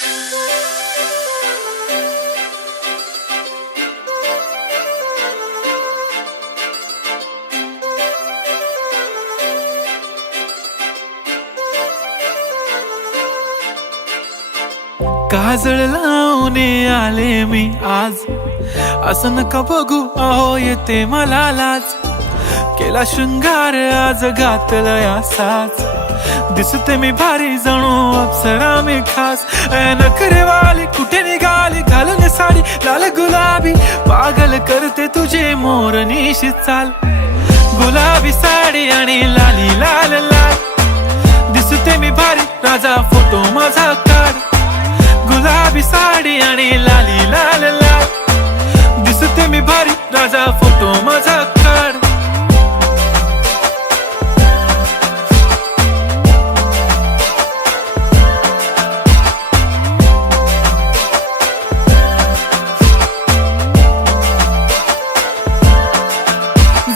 काजळ लावून आले मी आज, असं नका बघू अहो येते मला लाज. केला शृंगार आज घातला साज, दिसते मी भारी जणू अप्सरा मी खास. नखरेवाली कुठे निघाली घालून साडी लाल गुलाबी, पागल करते तुझे मोरनीशी चाल. गुलाबी साडी आणि लाली लाल लाल, दिसते मी भारी राजा फोटो माझा काढ. गुलाबी साडी आणि लाली लाल लाल, दिसते मी भारी राजा फोटो माझा काढ.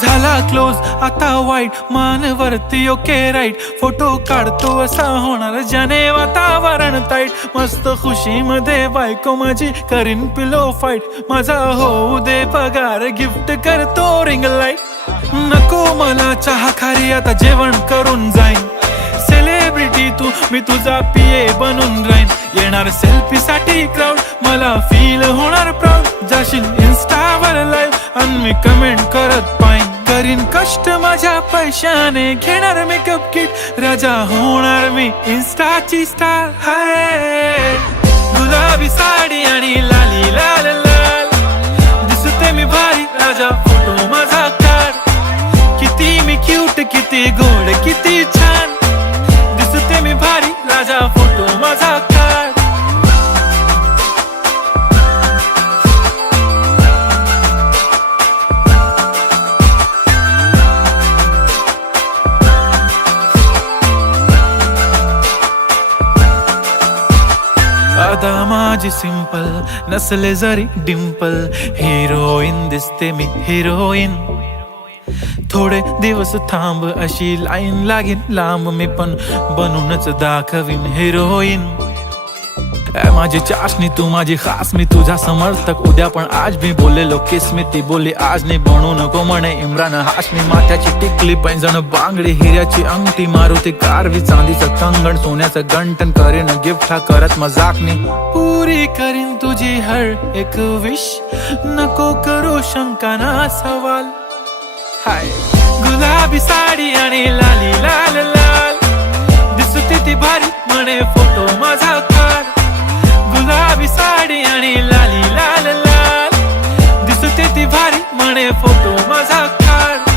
झाला क्लोज आता वाईट, मान वरती ओके राईट. फोटो काढतो असा होणार ज्याने वातावरण ताईट. मस्त खुशी मध्ये बायको माझी करीन पिलो फाईट. माझा होऊ दे पगार गिफ्ट करतो रिंग लाईट. नको मला चहा खारी आता जेवण करून जाईन. सेलिब्रिटी तू मी तुझा पिये बनून राहीन. येणार सेल्फी साठी क्राऊड मला फील होणार प्राऊड. जाशील इन्स्टावर लाईव्ह आणि मी कमेंट करत पाईन. करीन कष्ट माझ्या पैशाने घेणार मेकअप किट. राजा होणार मी इन्स्टाची स्टार. हाय गुलाबी साडी आणि लाली लाल लाल, दिसते मी भारी राजा फोटो माझा काढ. किती मी क्यूट किती गोड किती छान, दिसते मी भारी राजा फोटो माझा काढ. अदा माझी सिंपल नसले जरी डिंपल, हिरोईन दिसते मी हिरोईन. थोडे दिवस थांब अशी लाईन लागेल लांब, मी पण बनूनच दाखवीन हिरोईन. माझी चाशनी तू माझी खास, मी तुझा समर्थक उद्या पण आज. मी बोललेलो किस मी ती बोलली आज नाही. बनू नको म्हणे इम्रान हाशमी. माथ्याची टिकली पैंजण बांगडी हिऱ्याची अंगठी, मारुती कारवी चांदीचं कंगण सोन्याचं गंटन. करीन गिफ्ट हा करत मजाकनी, पुरी करीन तुझी हर एक विश. नको करू शंका ना सवाल. हाय गुलाबी साडी आणि लाली लाल लाल, दिसते ती भारी म्हणे फोटो माझा काढ. गुलाबी साडी आणि लाली लाल लाल, दिसते ती भारी म्हणे फोटो माझा काढ.